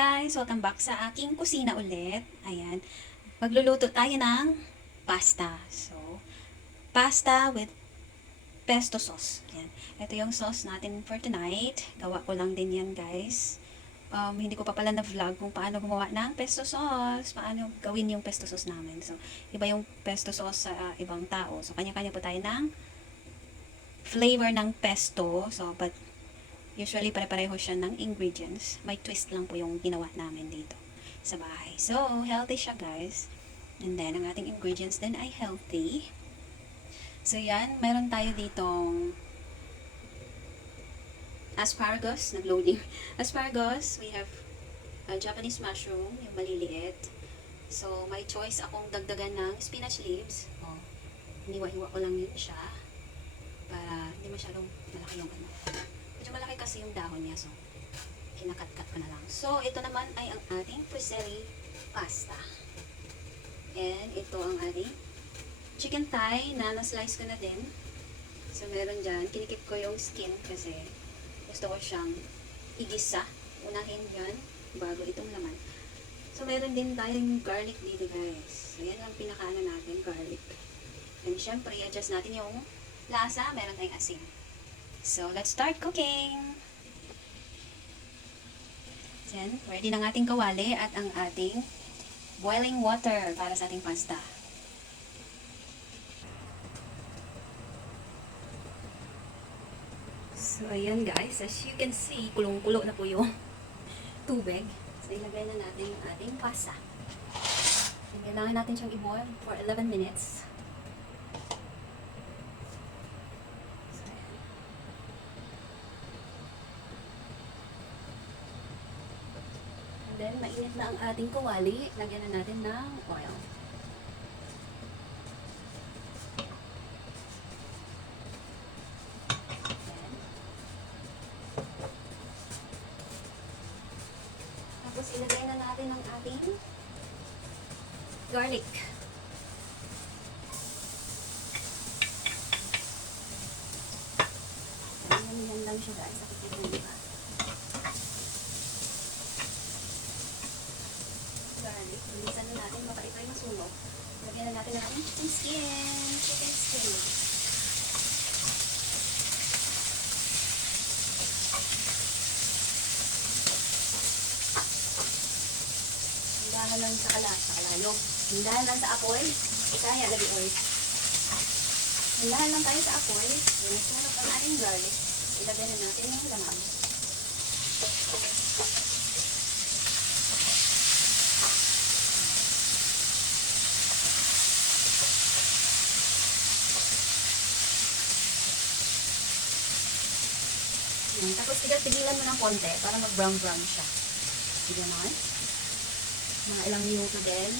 guys! Welcome back sa aking kusina ulit. Ayan. Magluluto tayo ng pasta. So, pasta with pesto sauce. Ayan. Ito yung sauce natin for tonight. Gawa ko lang din yan guys. Hindi ko pa pala na-vlog kung paano gumawa ng pesto sauce. Paano gawin yung pesto sauce namin. So, iba yung pesto sauce sa ibang tao. So, kanya-kanya po tayo ng flavor ng pesto. So, but usually, pare-pareho siya ng ingredients. May twist lang po yung ginawa namin dito sa bahay. So, healthy siya, guys. And then, ang ating ingredients din ay healthy. So, yan. Meron tayo ditong asparagus. Nag-loading. Asparagus. We have Japanese mushroom, yung maliliit. So, may choice akong dagdagan ng spinach leaves. Oh, hiniwa-hiwa ko lang yun siya. Para hindi masyadong malaki yung ano. Medyo malaki kasi yung dahon niya, so kinakat-kat ko na lang. So, ito naman ay ang ating fusilli pasta. And ito ang ating chicken thigh na na-slice ko na din. So, meron dyan. Kinikip ko yung skin kasi gusto ko siyang igisa. Unahin yan bago itong laman. So, meron din tayong garlic dito, guys. So, yan ang pinakaano natin, garlic. And syempre, adjust natin yung lasa. Meron tayong asin. So, let's start cooking! Yan, ready ng ating kawali at ang ating boiling water para sa ating pasta. So, ayan guys, as you can see, kulong-kulo na po yung tubig. So, ilagay na natin yung ating pasta. And kailangan natin siyang i-boil for 11 minutes. Then, mainit na ang ating kawali. Lagyan na natin ng oil. Then, tapos, ilagay na natin ang ating garlic. Yan lang siya guys. Nakikita nyo ba? Garlic. Bilisan na natin, baka ito ay masunog. Lagyan na natin ang ating chicken skin. Chicken skin. Hindahan lang sa kalayog. Hindahan lang sa apoy. Kaya lagi oil. Hindahan lang tayo sa apoy. Yan, nasunog ang ating garlic. Ilagyan na natin yung laman. Tapos tigilan mo ng konti para mag-brown-brown siya. Sige naman. Mga ilang minuto din.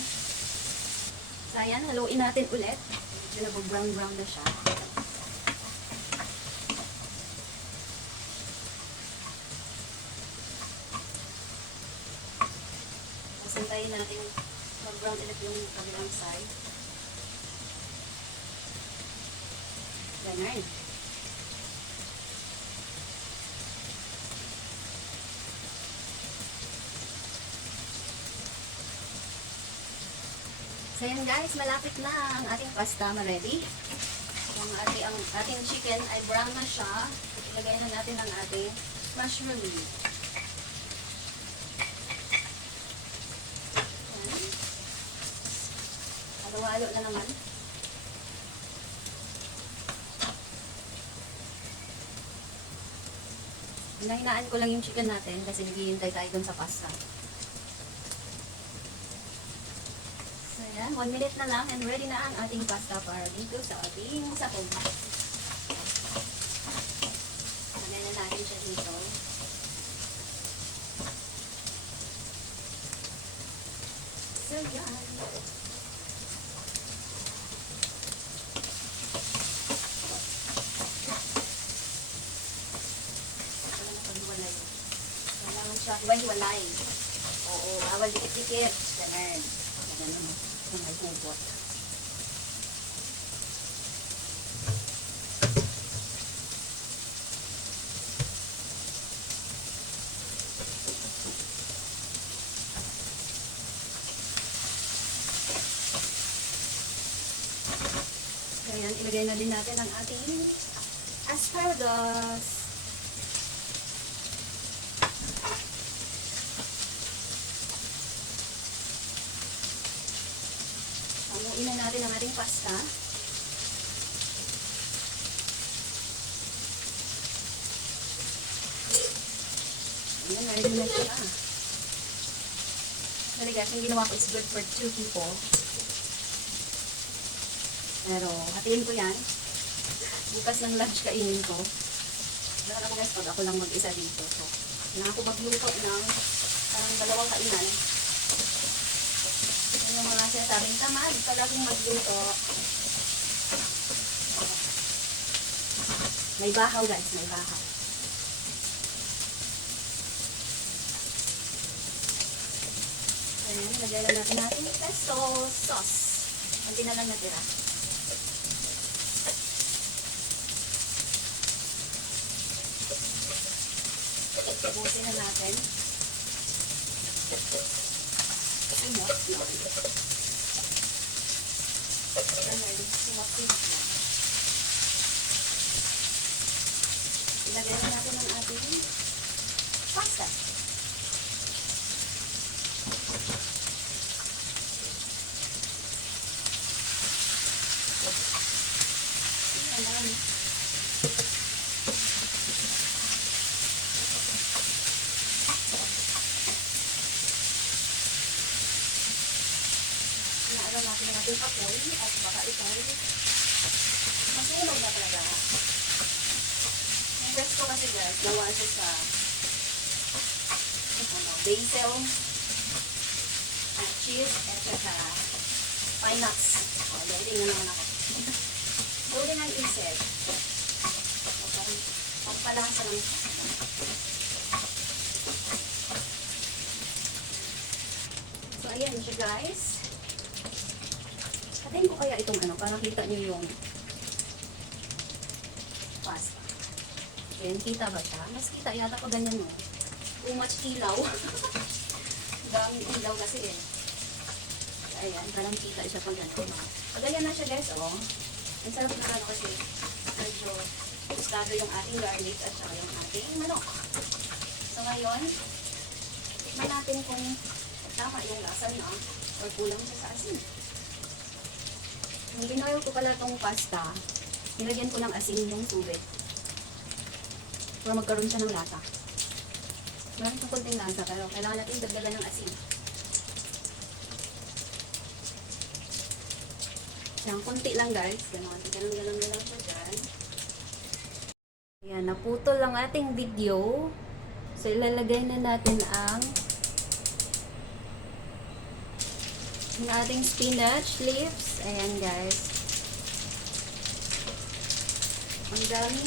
So, ayan, haluin natin ulit. Medyo nag-brown-brown na siya. Pasantayin natin mag-brown ulit yung kabilang side. Ganyan. So yan guys, malapit na ang ating pasta ma-ready. Ang ating chicken ay brown na siya. Ilagay na natin ang ating mushroom. Yan. Halo-halo na naman. Hinahinaan ko lang yung chicken natin kasi naghihintay tayo dun sa pasta. 1 minute na lang and ready na ang ating pasta para dito sa ating sapong. Lagyan na natin siya dito. So, yan. Kailangan siya hiwa-hiwalay. Oo, bawal dikit-dikit. Ganun. Ganun. May hubot. So, ayan, ilagay na din natin ang ating asparagus. Hamuin na natin ang ating pasta. Ayan, ready na siya. Sorry guys, yung ginawa ko is good for 2 people. Pero, hatiin ko yan. Bukas ng lunch kainin ko. Meron ako guys, pag ako lang mag-isa dito. So, kailangan ko magluto ng parang 2 kainan. Yan yung mga sinasabing tamad, palaging magluto. May bahaw guys, may bahaw. Ayan, lagay lang natin natin pesto sauce. Hindi na lang natira. Butin na natin. Sumot lang. Ayan, sumot lang. Ilagay na natin ang ating pasta. Ayan. Inaaral natin ang ating apoy at baka ito masunog na talaga. Yung breast ko kasi guys, gawa siya sa basil, cheese, at saka pine nuts. Ready na naman ako. Golden ang isip. Pagpalasa lang. So, ayan siya guys. Patayin ko kaya itong ano, para kita nyo yung pasta. Ayan, kita ba siya? Mas kita yata pa ganyan mo. Too much ilaw. Daming ilaw kasi eh. Ayan, parang kita siya pag gano'n. Pag ganyan na siya guys, oh. Ang sarap na ano kasi medyo gustado yung ating garlic at saka yung ating manok. So ngayon, tignan natin kung tama yung lasa niya or kulang siya sa asin. Yung ginawa ko pala itong pasta, nilagyan ko ng asin yung tubig para magkaroon siya ng lasa. Meron itong konting lasa pero kailangan natin dagdagan ng asin. Yan, konti lang guys. Ganon po dyan. Ayan, naputol lang ating video. So, ilalagay na natin ang ating spinach leaves. Ayan guys. Ang dami.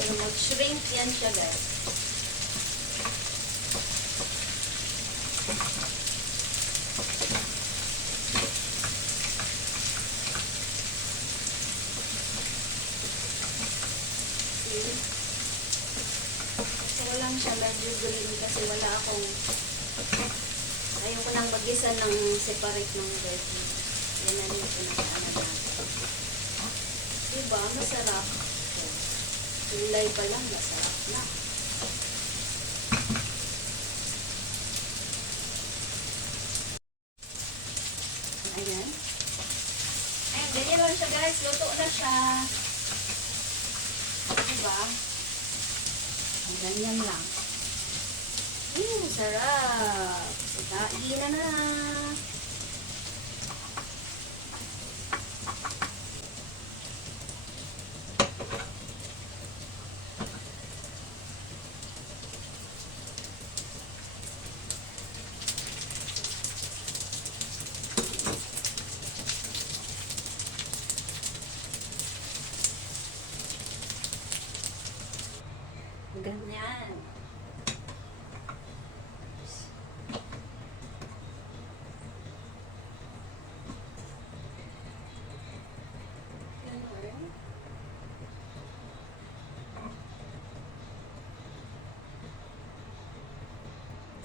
Pero mag-shrink yan siya guys. So, lang siya medyo green kasi wala akong ayaw ko nang mag-isa ng separate ng veggie. Yan na rin ito na natin. Diba? Masarap. Kulay pa lang, masarap na. Ayan. Ayan, ganyan lang siya guys. Luto na siya. Diba? Ganyan lang. Sarap. So, kain na. Ganyan.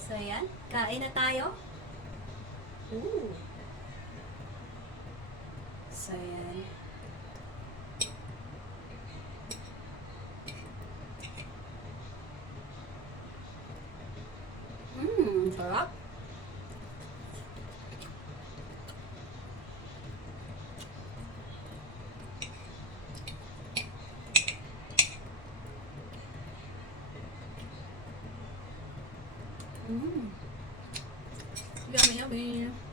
So, yan. Kain na tayo. Ooh. So, yan. Sarap. Yummy, yummy.